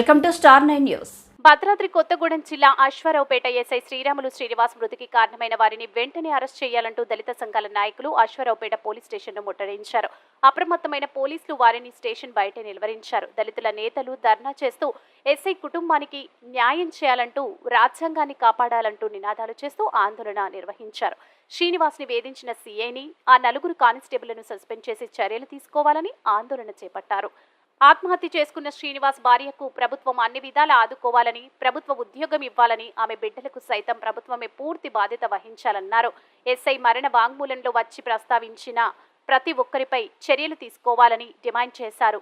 Welcome to star 9 news. Bhadradri Kothagudem జిల్లా Aswaraopeta SI Sriramulu Srinivas మృతికి కారణమైన వారిని వెంటనే అరెస్ట్ చేయాలంటూ దళిత సంఘాల నాయకులు అశ్వారావుపేట పోలీస్ స్టేషన్ను ముట్టడించారు. అప్రమత్తమైన పోలీసులు వారిని స్టేషన్ బయట నిలువరించారు. దళితుల నేతలు ధర్నా చేస్తూ ఎస్ఐ కుటుంబానికి న్యాయం చేయాలంటూ, రాజ్యాంగాన్ని కాపాడాలంటూ నినాదాలు చేస్తూ ఆందోళన నిర్వహించారు. శ్రీనివాస్ ని వేధించిన సీఐని, ఆ నలుగురు కానిస్టేబుల్ను సస్పెండ్ చేసి చర్యలు తీసుకోవాలని ఆందోళన చేపట్టారు. ఆత్మహత్య చేసుకున్న శ్రీనివాస్ భార్యకు ప్రభుత్వం అన్ని విధాలా ఆదుకోవాలని, ప్రభుత్వ ఉద్యోగం ఇవ్వాలని, ఆమె బిడ్డలకు సైతం ప్రభుత్వమే పూర్తి బాధ్యత వహించాలన్నారు. ఎస్ఐ మరణ వాంగ్మూలంలో వచ్చి ప్రస్తావించిన ప్రతి ఒక్కరిపై చర్యలు తీసుకోవాలని డిమాండ్ చేశారు.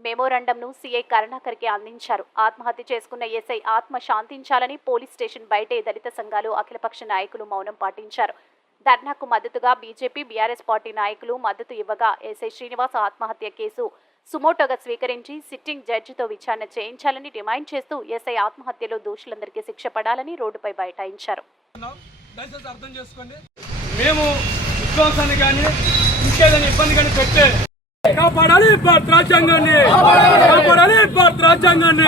మెమోరాండంను సీఐ కరుణాకర్కి అందించారు. ఆత్మహత్య చేసుకున్న ఎస్ఐ ఆత్మ శాంతించాలని పోలీస్ స్టేషన్ బయటే దళిత సంఘాలు, అఖిలపక్ష నాయకులు మౌనం పాటించారు. ధర్నాకు మద్దతుగా బీజేపీ, బీఆర్ఎస్ పార్టీ నాయకులు మద్దతు ఇవ్వగా ఎస్ఐ శ్రీనివాస్ ఆత్మహత్య కేసు సుమోటోగా స్వీకరించి సిట్టింగ్ జడ్జితో విచారణ చేయించాలని డిమాండ్ చేస్తూ ఎస్ఐ ఆత్మహత్యలో దోషులందరికీ శిక్ష పడాలని రోడ్డుపై బైఠాయించారు. దయచేసి అర్థం చేసుకోండి, మేము విశ్వాసాన్ని కానీ ఇంకేదైనా ఇబ్బంది కానీ పెట్టే కాపాడాలి భారత రాజ్యాంగాన్ని, కాపాడాలి భారత రాజ్యాంగాన్ని.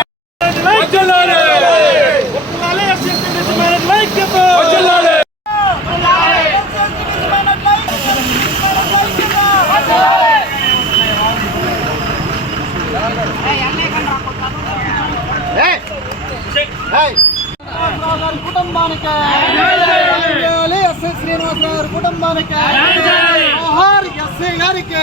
కుటుంబానికి ఎస్ఐ శ్రీనివాసరావు గారి కుటుంబానికి ఎస్ఐ గారికి